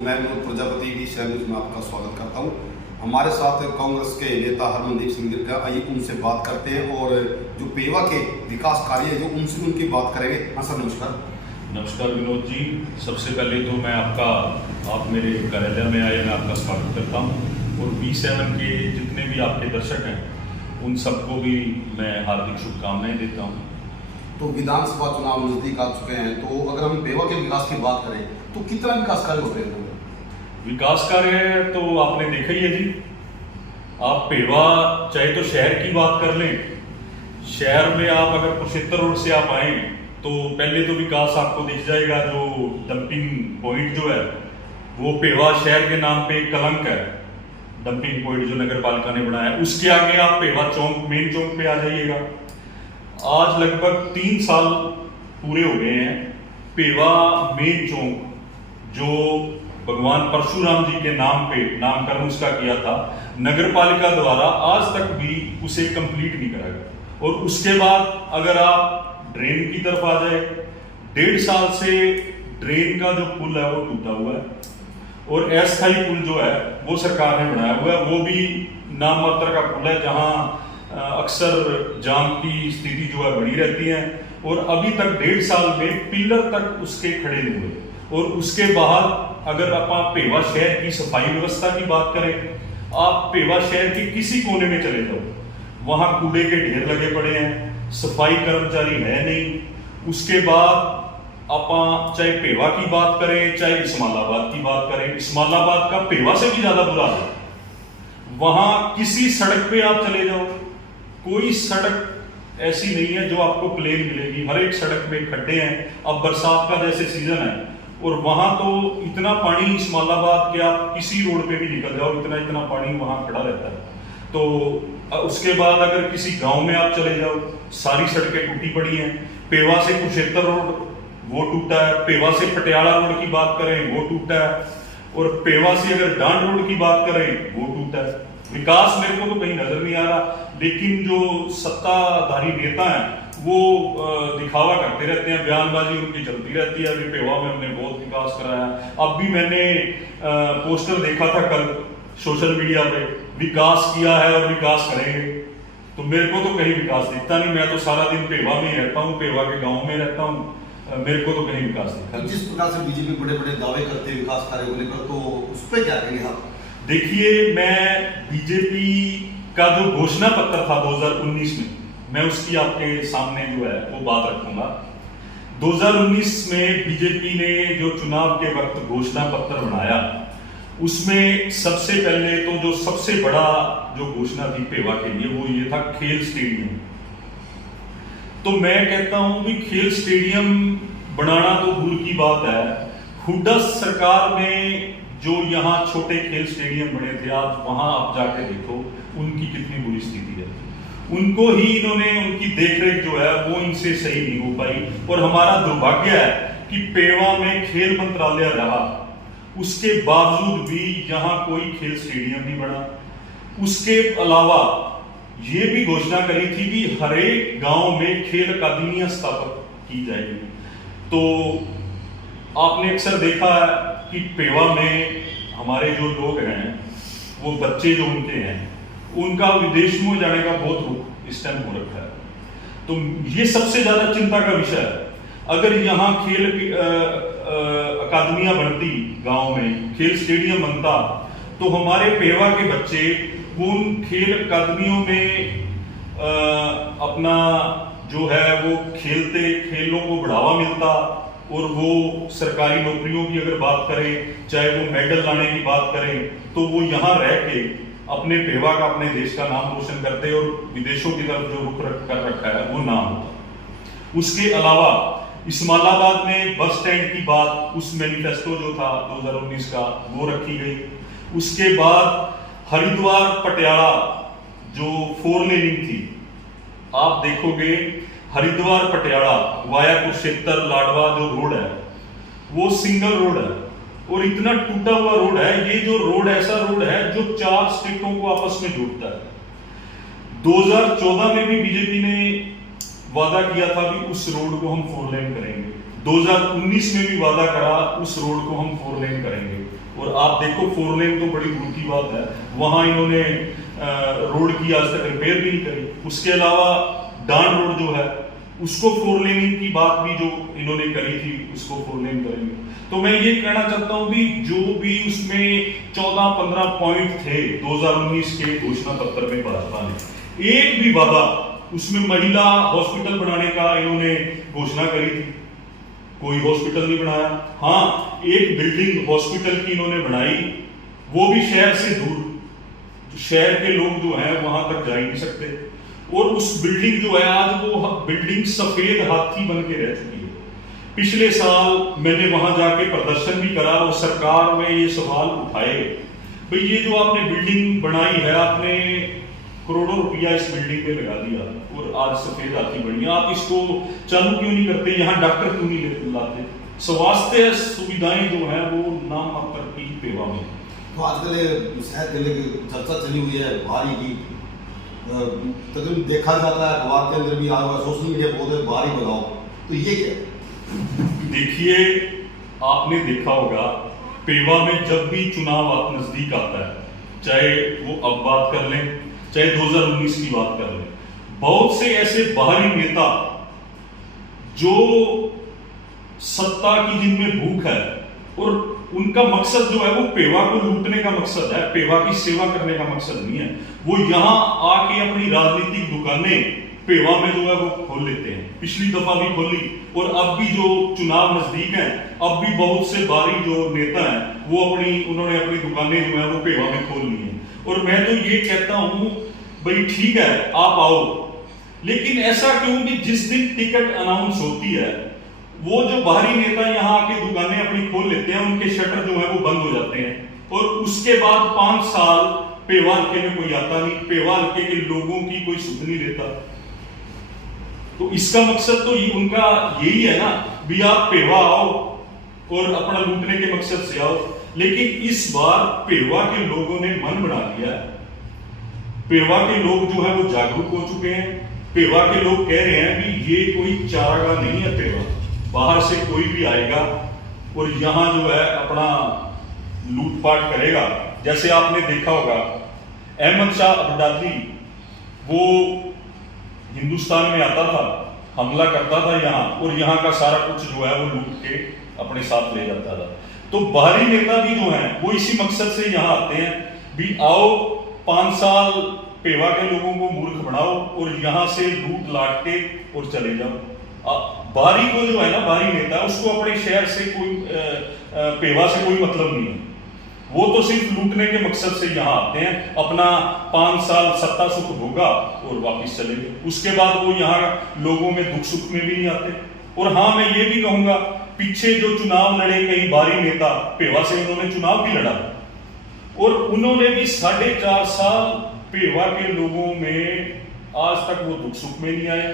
मैं विनोद प्रजापति की शहर न्यूज में आपका स्वागत करता हूं। हमारे साथ कांग्रेस के नेता हरमनदीप सिंह गिल का, आइए उनसे बात करते हैं और जो पेवा के विकास कार्य है जो उनसे उनकी बात करेंगे। हाँ सर, नमस्कार। नमस्कार विनोद जी। सबसे पहले तो मैं आप मेरे कार्यालय में आए, मैं आपका स्वागत करता हूं और B7 के जितने भी आपके दर्शक हैं उन सबको भी मैं हार्दिक शुभकामनाएं देता हूं। तो विधानसभा चुनाव नजदीक आ चुके हैं, तो अगर हम पेवा के विकास की बात करें तो कितना विकास कार्य हो रहे हैं? विकास कार्य तो आपने देखा ही है जी। आप पेवा चाहे तो शहर की बात कर लें, शहर में आप अगर कुरुक्षेत्र रोड से आप आए तो पहले तो विकास आपको दिख जाएगा। जो डंपिंग पॉइंट जो है वो पेवा शहर के नाम पे एक कलंक है, डंपिंग पॉइंट जो नगर पालिका ने बनाया है। उसके आगे आप पेवा चौक, मेन चौक पे आ जाइएगा। आज लगभग 3 साल पूरे हो गए हैं। पेवा मेन चौक जो भगवान परशुराम जी के नाम पे नामकरण उसका किया था, नगर पालिका द्वारा आज तक भी उसे कंप्लीट नहीं करा गया। और उसके बाद अगर आप ड्रेन की तरफ आ जाए, 1.5 साल से ड्रेन का जो पुल है वो टूटा हुआ है और अस्थायी पुल जो है वो सरकार ने बनाया हुआ है। वो भी नाम मात्र का पुल है, जहां अक्सर जाम की स्थिति जो है बनी रहती है। और अभी तक 1.5 साल में पिलर तक उसके खड़े नहीं हुए। और उसके बाद अगर आप पेवा शहर की सफाई व्यवस्था की बात करें, आप पेवा शहर के किसी कोने में चले जाओ, वहां कूड़े के ढेर लगे पड़े हैं, सफाई कर्मचारी है नहीं। उसके बाद आप चाहे पेवा की बात करें चाहे इस्माइलाबाद की बात करें, इस्माइलाबाद का पेवा से भी ज्यादा बुरा है। वहां किसी सड़क पे आप चले जाओ, कोई सड़क ऐसी नहीं है जो आपको प्लेन मिलेगी, हर एक सड़क में खड्डे हैं। अब बरसात का जैसे सीजन है और वहां तो इतना पानी इस्माइलाबाद के, आप किसी रोड पे भी निकल जाओ इतना इतना पानी वहां खड़ा रहता है। तो उसके बाद अगर किसी गांव में आप चले जाओ, सारी सड़कें टूटी पड़ी हैं। पेवा से कुरुक्षेत्र रोड वो टूटा है, पेवा से पटियाला रोड की बात करें वो टूटा है, और पेवा से अगर डांड रोड की बात करें वो टूटा है। विकास मेरे को तो कहीं नजर नहीं आ रहा। लेकिन जो सत्ताधारी नेता हैं वो दिखावा करते रहते हैं, बयानबाजी उनकी चलती रहती है। अभी पेवा में हमने बहुत विकास कराया। अब भी मैंने पोस्टर देखा था कल सोशल मीडिया पे, विकास किया है और विकास करेंगे। तो मेरे को तो कहीं विकास दिखता नहीं। मैं तो सारा दिन पेवा में ही रहता हूँ, पेवा के गाँव में रहता हूँ, मेरे को तो कहीं विकास दिखता नहीं। जिस प्रकार से बीजेपी बड़े बड़े दावे करते हैं विकास कार्य को लेकर, तो उस पर क्या कहेंगे आप? देखिए, मैं बीजेपी का जो घोषणा पत्र था 2019 में, मैं उसकी आपके सामने जो है वो बात रखूंगा। 2019 में बीजेपी ने जो चुनाव के वक्त घोषणा पत्र बनाया, उसमें सबसे पहले तो जो सबसे बड़ा जो घोषणा थी पेवा के लिए वो ये था खेल स्टेडियम। तो मैं कहता हूं कि खेल स्टेडियम बनाना तो दूर की बात है, हुड्डा सरकार में जो यहाँ छोटे खेल स्टेडियम बने थे, आज वहां आप जाके देखो उनकी कितनी बुरी स्थिति है। उनको ही इन्होंने, उनकी देखरेख जो है वो इनसे सही नहीं हो पाई। और हमारा दुर्भाग्य है कि पेवा में खेल मंत्रालय रहा, उसके बावजूद भी यहाँ कोई खेल स्टेडियम नहीं बना। उसके अलावा ये भी घोषणा करी थी कि हर एक गांव में खेल अकादमियां स्थापित की जाएगी। तो आपने अक्सर देखा है कि पेवा में हमारे जो लोग हैं, वो बच्चे जो उनके हैं, उनका विदेश में जाने का बहुत रुख इस टाइम हो रखा है। तो ये सबसे ज्यादा चिंता का विषय है। अगर यहाँ खेल अकादमियां बनती, गांव में खेल स्टेडियम बनता, तो हमारे पेवा के बच्चे उन खेल अकादमियों में अपना जो है वो खेलते, खेलों को बढ़ावा मिलता। और वो सरकारी नौकरियों की अगर बात करें, चाहे वो मेडल लाने की बात करें, तो वो यहाँ रह के अपने पेवा का, अपने देश का नाम रोशन करते और विदेशों की तरफ जो रुख कर रखा है वो ना होता। उसके अलावा इस्माइलाबाद में बस स्टैंड की बात, उस मैनिफेस्टो जो था 2019 का, वो रखी गई। उसके बाद हरिद्वार पटियाला जो 4 लेनिंग थी, आप देखोगे हरिद्वार पटियाला वाया कुरुक्षेत्र लाडवा जो रोड है वो सिंगल रोड है और इतना टूटा हुआ रोड है। ये जो रोड ऐसा रोड है जो 4 स्टेटों को आपस में जोड़ता है। 2014 में भी बीजेपी ने वादा किया था कि उस रोड को हम 4 लेन करेंगे। 2019 में भी वादा करा उस रोड को हम 4 लेन करेंगे। और आप देखो 4 लेन तो बड़ी दूर की बात है, वहां इन्होंने रोड की आज तक रिपेयर भी नहीं करी। उसके अलावा डांड रोड जो है उसको 4 लेनिंग की बात भी जो इन्होंने करी थी उसको 4 लेन करेंगे। तो मैं ये कहना चाहता हूं कि जो भी उसमें 14-15 पॉइंट थे 2019 के घोषणा पत्र में भाजपा ने एक भी वादा, उसमें महिला हॉस्पिटल बनाने का इन्होंने घोषणा करी थी, कोई हॉस्पिटल नहीं बनाया। हाँ, एक बिल्डिंग हॉस्पिटल की इन्होंने बनाई, वो भी शहर से दूर, शहर के लोग जो हैं वहां तक जा ही नहीं सकते। और उस बिल्डिंग जो है आज वो बिल्डिंग सफेद हाथी बन के रह चुकी है। पिछले साल मैंने वहां जाके प्रदर्शन भी करा और सरकार में ये सवाल उठाए, भाई ये जो आपने बिल्डिंग बनाई है, आपने करोड़ों रुपया इस बिल्डिंग पे लगा दिया और आज सफेद हाथी बनी है, आप इसको चालू क्यों नहीं करते? यहाँ डॉक्टर क्यों नहीं लाते? स्वास्थ्य सुविधाएं जो है वो नाम मात्र की पेवा में। तो आजकल शहर के लिए चर्चा चली हुई है भारी की, तकरीबन देखा जाता है अखबार के अंदर भी आया हुआ, सोशल मीडिया बहुत भारी बनाओ, तो ये क्या? देखिए, आपने देखा होगा पेवा में जब भी चुनाव नजदीक आता है, चाहे वो अब बात कर लें चाहे 2019 की बात कर लें, बहुत से ऐसे बाहरी नेता जो सत्ता की जिनमें भूख है और उनका मकसद जो है वो पेवा को लूटने का मकसद है, पेवा की सेवा करने का मकसद नहीं है, वो यहां आके अपनी राजनीतिक दुकानें पेवा में जो है वो खोल लेते हैं। पिछली दफा भी खोली और अब भी जो चुनाव नजदीक है, अब भी बहुत से बाहरी जो नेता हैं वो उन्होंने अपनी दुकानें जो है वो पेवा में खोल ली है। और मैं तो ये कहता हूं भाई ठीक है आप आओ, लेकिन ऐसा क्यों कि जिस दिन टिकट अनाउंस होती है वो जो बाहरी नेता यहाँ आके दुकानें अपनी खोल लेते हैं, उनके शटर जो है वो बंद हो जाते हैं और उसके बाद 5 साल पेवा हल्के में कोई आता नहीं, पेवा हल्के के लोगों की कोई सुध नहीं लेता। तो इसका मकसद तो उनका यही है ना, भी आप पेवा आओ और अपना लूटने के मकसद से आओ। लेकिन इस बार पेवा के लोगों ने मन बना लिया है, पेवा के लोग जो है वो जागरूक हो चुके हैं। पेवा के लोग कह रहे हैं कि ये कोई चारागाह नहीं है, पेवा बाहर से कोई भी आएगा और यहां जो है अपना लूटपाट करेगा। जैसे आपने देखा होगा अहमद शाह अब्दाली वो हिंदुस्तान में आता था, हमला करता था यहाँ और यहाँ का सारा कुछ जो है वो लूट के अपने साथ ले जाता था। तो बाहरी नेता भी जो हैं वो इसी मकसद से यहाँ आते हैं, भी आओ 5 साल पेवा के लोगों को मूर्ख बनाओ और यहाँ से लूट लाट के और चले जाओ। बाहरी को जो है ना, बाहरी नेता उसको अपने शहर से कोई पेवा से कोई मतलब नहीं है, वो तो सिर्फ लूटने के मकसद से यहाँ आते हैं, अपना 5 साल सत्ता सुख होगा और वापिस चलेंगे। उसके बाद वो यहाँ लोगों में दुख सुख में भी नहीं आते। और हाँ, मैं ये भी कहूंगा पीछे जो चुनाव लड़े कई बाहरी नेता पेवा से, उन्होंने चुनाव भी लड़ा और उन्होंने भी 4.5 साल पेवा के लोगों में आज तक वो दुख सुख में नहीं आए,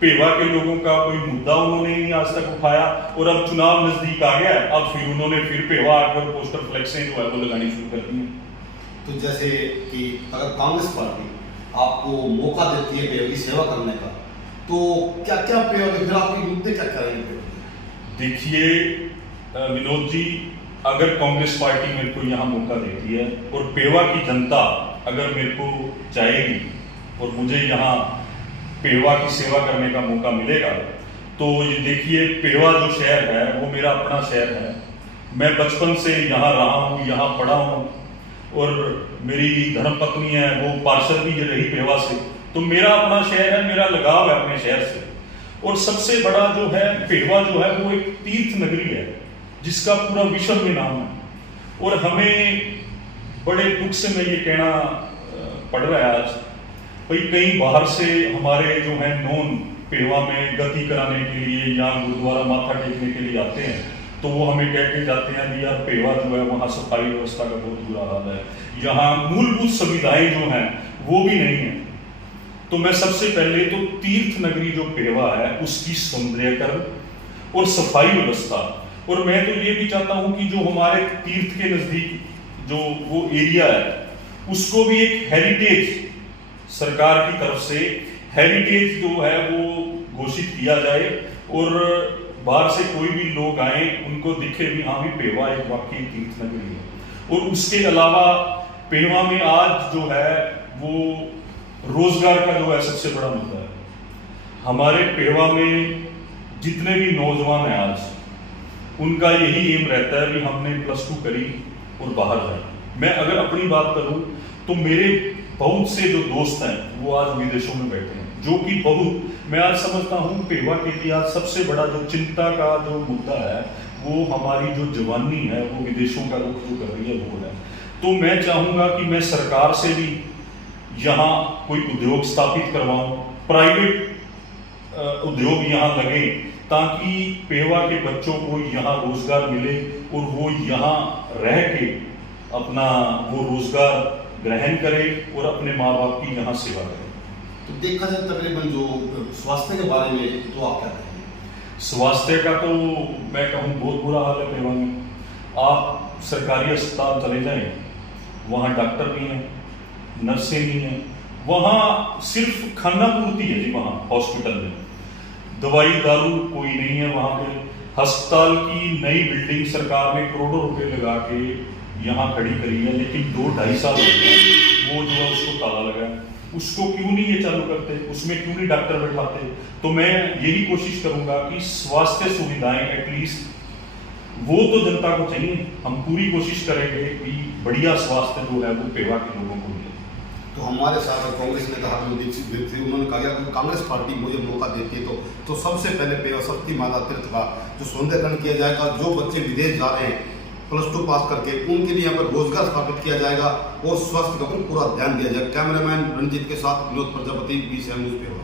पेवा के लोगों का कोई मुद्दा उन्होंने नहीं आज तक उठाया। और अब चुनाव नजदीक आ गया, अब फिर उन्होंने पेवा आकर पोस्टर फ्लेक्सें जो है वो लगानी शुरू कर दी है। तो जैसे कि अगर कांग्रेस पार्टी आपको मौका देती है पेवा की सेवा करने का, तो क्या क्या पेवा के फिर आपके मुद्दे क्या क्या रहेंगे? देखिए विनोद जी, अगर कांग्रेस पार्टी मेरे को यहाँ मौका देती है और पेवा की जनता अगर मेरे को चाहेगी और मुझे यहाँ पेवा की सेवा करने का मौका मिलेगा, तो ये देखिए पेवा जो शहर है वो मेरा अपना शहर है। मैं बचपन से यहाँ रहा हूँ, यहाँ पढ़ा हूँ और मेरी धर्मपत्नी है वो पार्षद भी रही पेवा से, तो मेरा अपना शहर है, मेरा लगाव है अपने शहर से। और सबसे बड़ा जो है पेवा जो है वो एक तीर्थ नगरी है जिसका पूरा विश्व में नाम है। और हमें बड़े दुख से मैं ये कहना पड़ रहा है आज, भाई कई बाहर से हमारे जो है नॉन पेवा में गति कराने के लिए या गुरुद्वारा माथा टेकने के लिए आते हैं, तो वो हमें कह के जाते हैं कि यार पेवा जो है वहाँ सफाई व्यवस्था का बहुत बुरा हाल है, यहाँ मूलभूत सुविधाएं जो हैं वो भी नहीं है। तो मैं सबसे पहले तो तीर्थ नगरी जो पेवा है उसकी सौंदर्यकरण और सफाई व्यवस्था, और मैं तो ये भी चाहता हूँ कि जो हमारे तीर्थ के नजदीक जो वो एरिया है उसको भी एक हेरिटेज सरकार की तरफ से हेरिटेज जो है वो घोषित किया जाए और बाहर से कोई भी लोग आए उनको दिखे भी हाँ भी पेवा एक वाकई तीर्थ नगरी है। और उसके अलावा पेवा में आज जो है वो रोजगार का जो है सबसे बड़ा मुद्दा है। हमारे पेवा में जितने भी नौजवान हैं आज उनका यही एम रहता है कि हमने +2 करी और बाहर जाए। मैं अगर अपनी बात करूं तो मेरे बहुत से जो दोस्त हैं वो आज विदेशों में बैठे हैं, जो कि बहुत मैं आज समझता हूं पेवा के लिए आज सबसे बड़ा जो चिंता का जो मुद्दा है वो हमारी जो जवानी है वो विदेशों का रुख जो कर रही है वो है। तो मैं चाहूंगा कि मैं सरकार से भी यहाँ कोई उद्योग स्थापित करवाऊं, प्राइवेट उद्योग यहाँ लगे ताकि पेवा के बच्चों को यहाँ रोजगार मिले और वो यहाँ रह के अपना वो रोजगार ग्रहण करें और अपने माँ बाप की यहाँ सेवा करें। तो देखा जाए तकरीबन जो स्वास्थ्य के बारे में तो आप क्या कहेंगे? स्वास्थ्य का तो मैं कहूँ बहुत बुरा हाल है पेवा में। आप सरकारी अस्पताल चले जाएं, वहाँ डॉक्टर नहीं है, नर्सें नहीं है, वहाँ सिर्फ खाना पूर्ति है जी। वहाँ हॉस्पिटल में दवाई दारू कोई नहीं है। वहाँ पे अस्पताल की नई बिल्डिंग सरकार ने करोड़ों रुपए लगा के यहाँ खड़ी करी है, लेकिन 2-2.5 साल हो गए वो जो है उसको ताला लगा है। उसको क्यों नहीं ये चालू करते, उसमें क्यों नहीं डॉक्टर बैठाते? तो मैं यही कोशिश करूंगा कि स्वास्थ्य सुविधाएं एटलीस्ट वो तो जनता को चाहिए। हम पूरी कोशिश करेंगे कि बढ़िया स्वास्थ्य जो है वो पेवा के लोगों को मिले। तो हमारे साथ कांग्रेस नेता हरमनदीप सिंह थे, उन्होंने कहा कि अगर कांग्रेस पार्टी मुझे मौका देती है तो सबसे पहले पेवा शक्ति माता तीर्थ का जो सौंदर्यकरण किया जाएगा। जो बच्चे विदेश जा रहे हैं +2 पास करके उनके लिए यहाँ पर रोजगार स्थापित किया जाएगा और स्वास्थ्य का पूरा ध्यान दिया जाएगा। कैमरामैन रंजीत के साथ विनोद प्रजापति, BCN न्यूज़ पेवा।